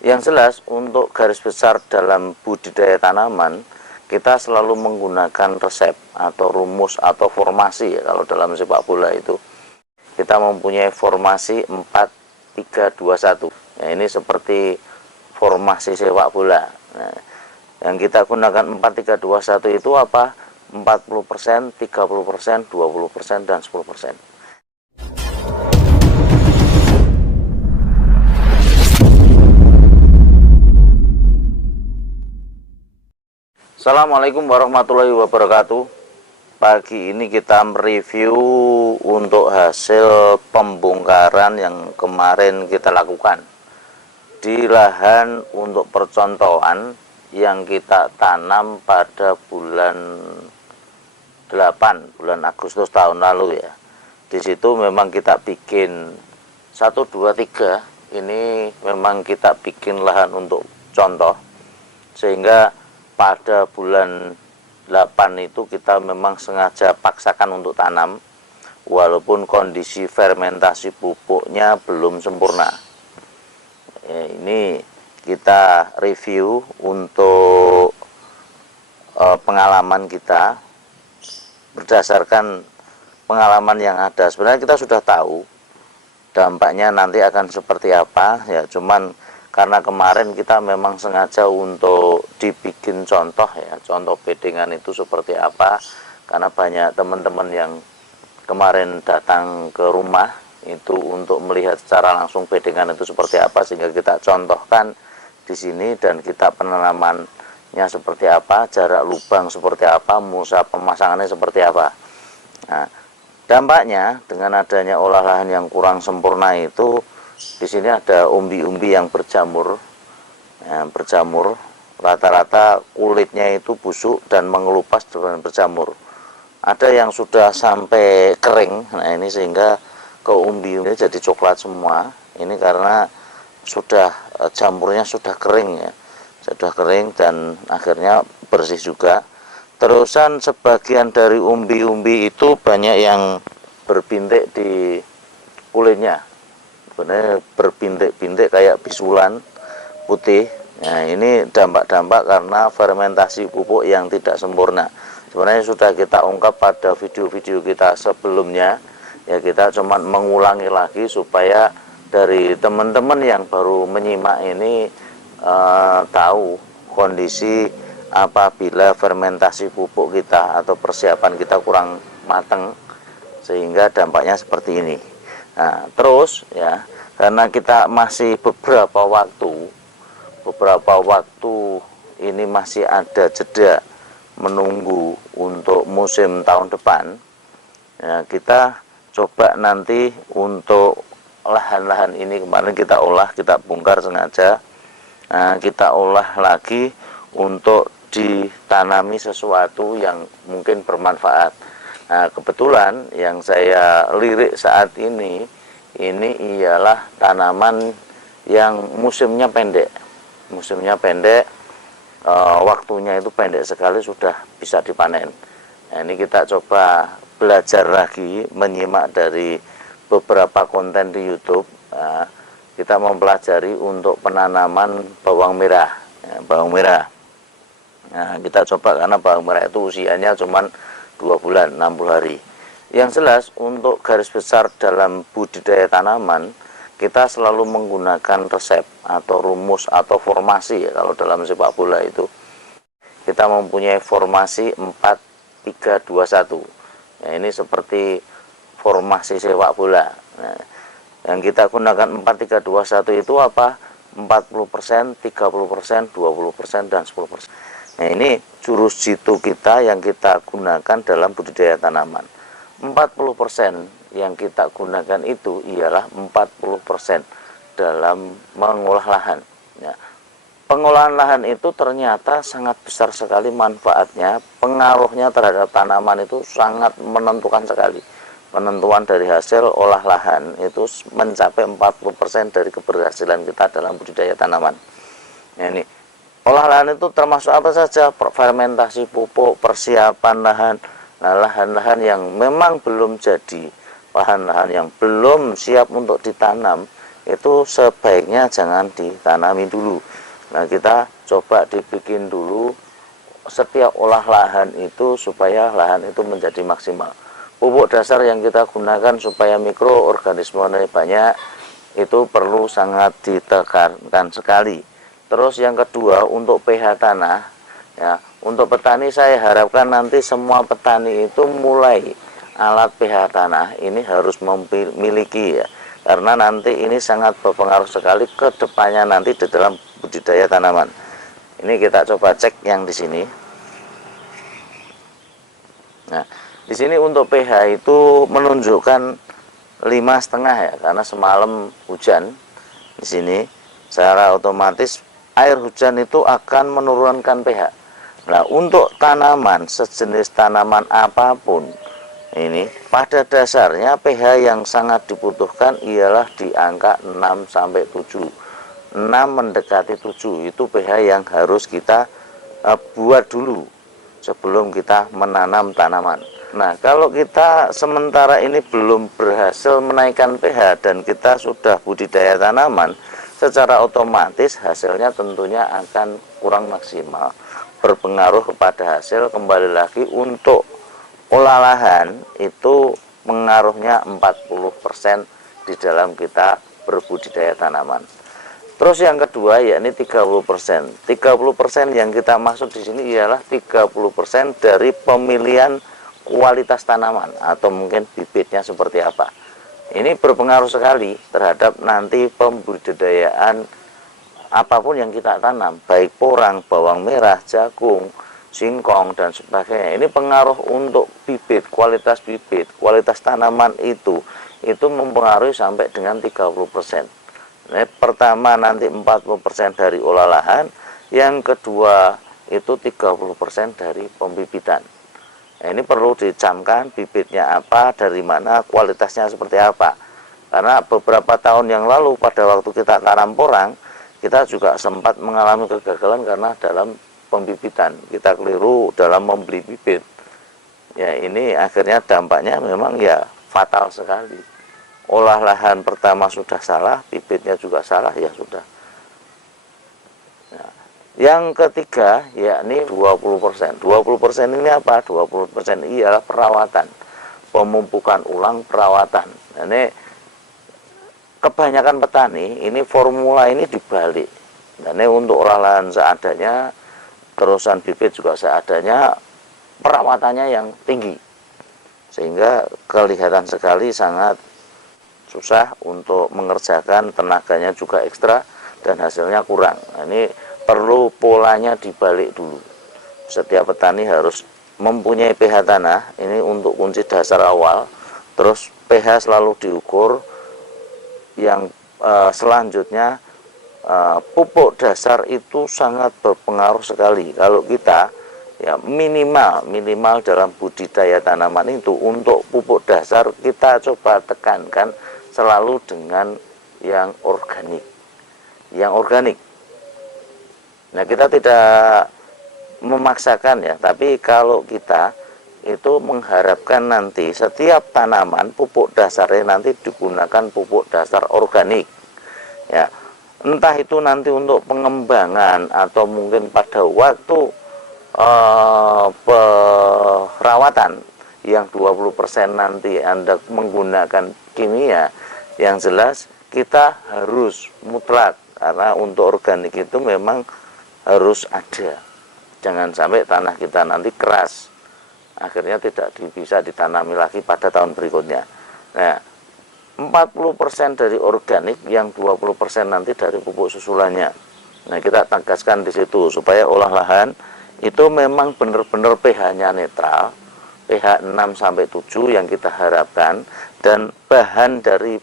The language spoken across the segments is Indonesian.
Yang jelas untuk garis besar dalam budidaya tanaman, kita selalu menggunakan resep atau rumus atau formasi ya. Kalau dalam sepak bola itu kita mempunyai formasi 4-3-2-1. Nah, ini seperti formasi sepak bola. Nah, yang kita gunakan 4-3-2-1 itu apa? 40%, 30%, 20%, dan 10%. Assalamualaikum warahmatullahi wabarakatuh. Pagi ini kita mereview untuk hasil pembongkaran yang kemarin kita lakukan di lahan untuk percontohan yang kita tanam pada bulan 8, bulan Agustus tahun lalu ya. Di situ memang kita bikin 1, 2, 3. Ini memang kita bikin lahan untuk contoh, sehingga pada bulan 8 itu kita memang sengaja paksakan untuk tanam walaupun kondisi fermentasi pupuknya belum sempurna. Ini kita review untuk pengalaman kita berdasarkan pengalaman yang ada. Sebenarnya kita sudah tahu dampaknya nanti akan seperti apa ya, cuman karena kemarin kita memang sengaja untuk dibikin contoh ya, contoh bedengan itu seperti apa, karena banyak teman-teman yang kemarin datang ke rumah itu untuk melihat secara langsung bedengan itu seperti apa, sehingga kita contohkan di sini dan kita penanamannya seperti apa, jarak lubang seperti apa, musa pemasangannya seperti apa. Nah, dampaknya dengan adanya olah lahan yang kurang sempurna itu, di sini ada umbi-umbi yang berjamur, ya, berjamur. Rata-rata kulitnya itu busuk dan mengelupas dengan berjamur. Ada yang sudah sampai kering. Nah, ini sehingga ke umbi-umbi jadi coklat semua. Ini karena sudah jamurnya sudah kering ya, sudah kering dan akhirnya bersih juga. Terusan sebagian dari umbi-umbi itu banyak yang berbintik di kulitnya. Sebenarnya berbintik-bintik kayak bisulan putih. Nah, ini dampak-dampak karena fermentasi pupuk yang tidak sempurna. Sebenarnya sudah kita ungkap pada video-video kita sebelumnya ya, kita cuma mengulangi lagi supaya dari teman-teman yang baru menyimak ini tahu kondisi apabila fermentasi pupuk kita atau persiapan kita kurang matang sehingga dampaknya seperti ini. Nah, terus ya, karena kita masih beberapa waktu ini masih ada jeda menunggu untuk musim tahun depan ya, kita coba nanti untuk lahan-lahan ini kemarin kita olah, kita bongkar sengaja. Nah, kita olah lagi untuk ditanami sesuatu yang mungkin bermanfaat. Nah, kebetulan yang saya lirik saat ini ialah tanaman yang musimnya pendek. Musimnya pendek, waktunya itu pendek sekali sudah bisa dipanen. Nah, ini kita coba belajar lagi, menyimak dari beberapa konten di YouTube. Nah, kita mempelajari untuk penanaman bawang merah. Ya, bawang merah. Nah, kita coba karena bawang merah itu usianya cuma 2 bulan, 60 hari. Yang jelas untuk garis besar dalam budidaya tanaman, kita selalu menggunakan resep atau rumus atau formasi ya. Kalau dalam sepak bola itu kita mempunyai formasi 4-3-2-1. Nah, ini seperti formasi sepak bola. Nah, yang kita gunakan 4-3-2-1 itu apa? 40%, 30%, 20%, dan 10%. Nah, ini jurus jitu kita yang kita gunakan dalam budidaya tanaman. 40% yang kita gunakan itu ialah 40% dalam mengolah lahan. Ya. Pengolahan lahan itu ternyata sangat besar sekali manfaatnya, pengaruhnya terhadap tanaman itu sangat menentukan sekali. Penentuan dari hasil olah lahan itu mencapai 40% dari keberhasilan kita dalam budidaya tanaman. Ya, ini olah lahan itu termasuk apa saja? Fermentasi pupuk, persiapan lahan. Nah, lahan-lahan yang memang belum jadi, lahan-lahan yang belum siap untuk ditanam, itu sebaiknya jangan ditanami dulu. Nah, kita coba dibikin dulu setiap olah lahan itu supaya lahan itu menjadi maksimal. Pupuk dasar yang kita gunakan supaya mikroorganismenya banyak itu perlu sangat ditekankan sekali. Terus yang kedua, untuk pH tanah ya, untuk petani saya harapkan nanti semua petani itu mulai alat pH tanah ini harus memiliki ya, karena nanti ini sangat berpengaruh sekali ke depannya nanti di dalam budidaya tanaman. Ini kita coba cek yang di sini. Nah, di sini untuk pH itu menunjukkan 5,5 ya, karena semalam hujan. Di sini secara otomatis air hujan itu akan menurunkan pH. Nah, untuk tanaman sejenis tanaman apapun ini pada dasarnya pH yang sangat dibutuhkan ialah di angka 6 sampai 7. 6 mendekati 7 itu pH yang harus kita buat dulu sebelum kita menanam tanaman. Nah, kalau kita sementara ini belum berhasil menaikkan pH dan kita sudah budidaya tanaman, secara otomatis hasilnya tentunya akan kurang maksimal, berpengaruh kepada hasil. Kembali lagi untuk olah lahan itu pengaruhnya 40% di dalam kita berbudidaya tanaman. Terus yang kedua yakni 30%. 30% yang kita maksud di sini ialah 30% dari pemilihan kualitas tanaman atau mungkin bibitnya seperti apa. Ini berpengaruh sekali terhadap nanti pembudidayaan apapun yang kita tanam, baik porang, bawang merah, jagung, singkong dan sebagainya. Ini pengaruh untuk bibit, kualitas tanaman itu mempengaruhi sampai dengan 30%. Nah, pertama nanti 40% dari olah lahan, yang kedua itu 30% dari pembibitan. Nah, ini perlu dicamkan bibitnya apa, dari mana, kualitasnya seperti apa. Karena beberapa tahun yang lalu pada waktu kita tanam porang, kita juga sempat mengalami kegagalan karena dalam pembibitan kita keliru dalam membeli bibit. Ya, ini akhirnya dampaknya memang ya fatal sekali. Olah lahan pertama sudah salah, bibitnya juga salah, ya sudah. Nah, yang ketiga yakni 20%. 20% ini apa? 20% ialah perawatan, pemupukan ulang perawatan. Nah, ini kebanyakan petani ini formula ini dibalik. Dan ini untuk olah lahan seadanya, terusan bibit juga seadanya, perawatannya yang tinggi, sehingga kelihatan sekali sangat susah untuk mengerjakan, tenaganya juga ekstra dan hasilnya kurang. Nah, ini perlu polanya dibalik dulu. Setiap petani harus mempunyai pH tanah, ini untuk kunci dasar awal. Terus pH selalu diukur. Yang selanjutnya pupuk dasar itu sangat berpengaruh sekali. Kalau kita ya minimal dalam budidaya tanaman itu untuk pupuk dasar kita coba tekankan selalu dengan yang organik. Nah, kita tidak memaksakan ya, tapi kalau kita itu mengharapkan nanti setiap tanaman pupuk dasarnya nanti digunakan pupuk dasar organik ya, entah itu nanti untuk pengembangan atau mungkin pada waktu perawatan yang 20% nanti Anda menggunakan kimia. Yang jelas kita harus mutlak, karena untuk organik itu memang harus ada. Jangan sampai tanah kita nanti keras, akhirnya tidak bisa ditanami lagi pada tahun berikutnya. Nah, 40% dari organik, yang 20% nanti dari pupuk susulannya. Nah, kita tegaskan di situ supaya olah lahan itu memang benar-benar pH-nya netral, pH 6 sampai 7 yang kita harapkan, dan bahan dari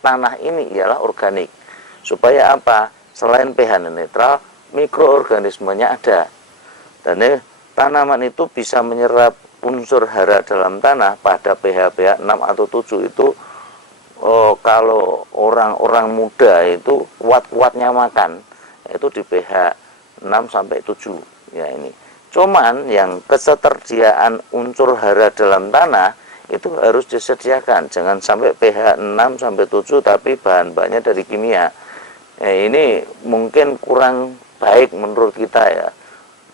tanah ini ialah organik. Supaya apa? Selain pH netral, mikroorganismenya ada. Dan tanaman itu bisa menyerap unsur hara dalam tanah pada pH 6 atau 7 itu. Kalau orang-orang muda itu kuat-kuatnya makan itu di pH 6 sampai 7 ya. Ini cuman yang ketersediaan unsur hara dalam tanah itu harus disediakan. Jangan sampai pH 6 sampai 7 tapi bahan-bahannya dari kimia. Ini mungkin kurang baik menurut kita ya.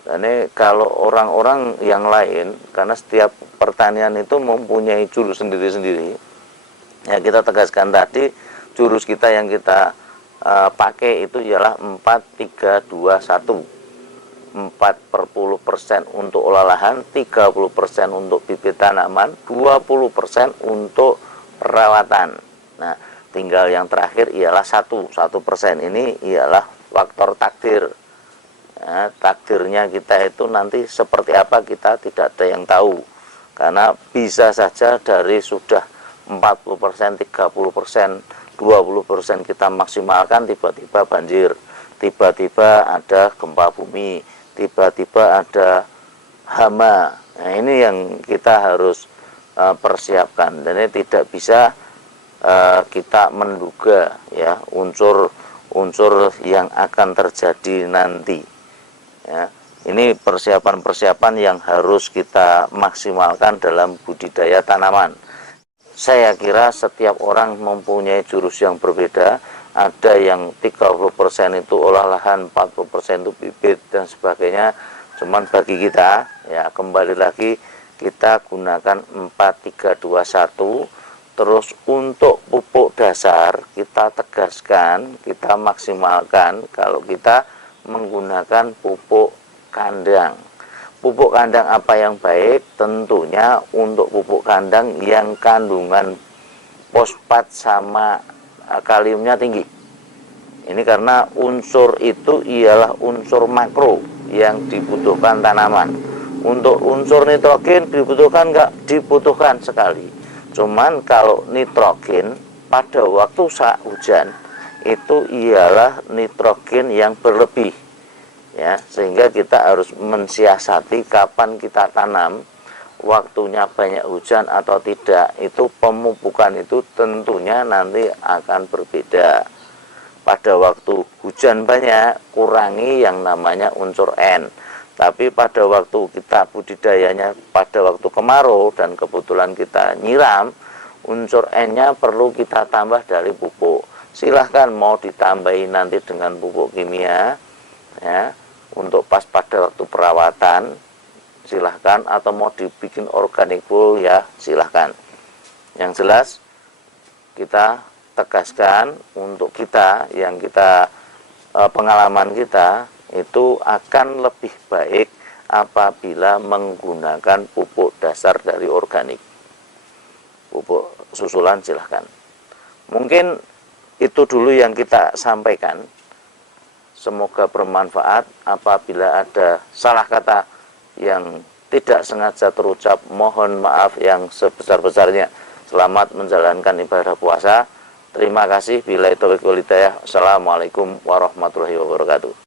Ini kalau orang-orang yang lain, karena setiap pertanian itu mempunyai jurus sendiri-sendiri. Ya, kita tegaskan tadi jurus kita yang kita pakai itu ialah 4-3-2-1. 40% untuk olah lahan, 30% untuk bibit tanaman, 20% untuk perawatan. Nah, tinggal yang terakhir ialah 1% ini ialah faktor takdir. Ya, takdirnya kita itu nanti seperti apa kita tidak ada yang tahu, karena bisa saja dari sudah 40%, 30%, 20% kita maksimalkan, tiba-tiba banjir, tiba-tiba ada gempa bumi, tiba-tiba ada hama. Nah, ini yang kita harus persiapkan, dan ini tidak bisa kita menduga ya unsur-unsur yang akan terjadi nanti. Ya, ini persiapan-persiapan yang harus kita maksimalkan dalam budidaya tanaman. Saya kira setiap orang mempunyai jurus yang berbeda. Ada yang 30% itu olah lahan, 40% itu bibit dan sebagainya. Cuman bagi kita ya kembali lagi kita gunakan 4-3-2-1. Terus untuk pupuk dasar kita tegaskan, kita maksimalkan kalau kita menggunakan pupuk kandang. Pupuk kandang apa yang baik? Tentunya untuk pupuk kandang yang kandungan fosfat sama kaliumnya tinggi. Ini karena unsur itu ialah unsur makro yang dibutuhkan tanaman. Untuk unsur nitrogen dibutuhkan enggak? Dibutuhkan sekali. Cuman kalau nitrogen pada waktu saat hujan itu ialah nitrogen yang berlebih ya, sehingga kita harus mensiasati kapan kita tanam, waktunya banyak hujan atau tidak. Itu pemupukan itu tentunya nanti akan berbeda. Pada waktu hujan banyak, kurangi yang namanya unsur N. Tapi pada waktu kita budidayanya pada waktu kemarau dan kebetulan kita nyiram, unsur N-nya perlu kita tambah dari pupuk. Silahkan mau ditambahi nanti dengan pupuk kimia ya, untuk pas pada waktu perawatan silahkan, atau mau dibikin organik full ya silahkan. Yang jelas kita tegaskan untuk kita yang kita pengalaman kita itu akan lebih baik apabila menggunakan pupuk dasar dari organik. Pupuk susulan silahkan. Mungkin itu dulu yang kita sampaikan. Semoga bermanfaat. Apabila ada salah kata yang tidak sengaja terucap, mohon maaf yang sebesar-besarnya. Selamat menjalankan ibadah puasa. Terima kasih. Billahi taufiq wal hidayah. Assalamualaikum warahmatullahi wabarakatuh.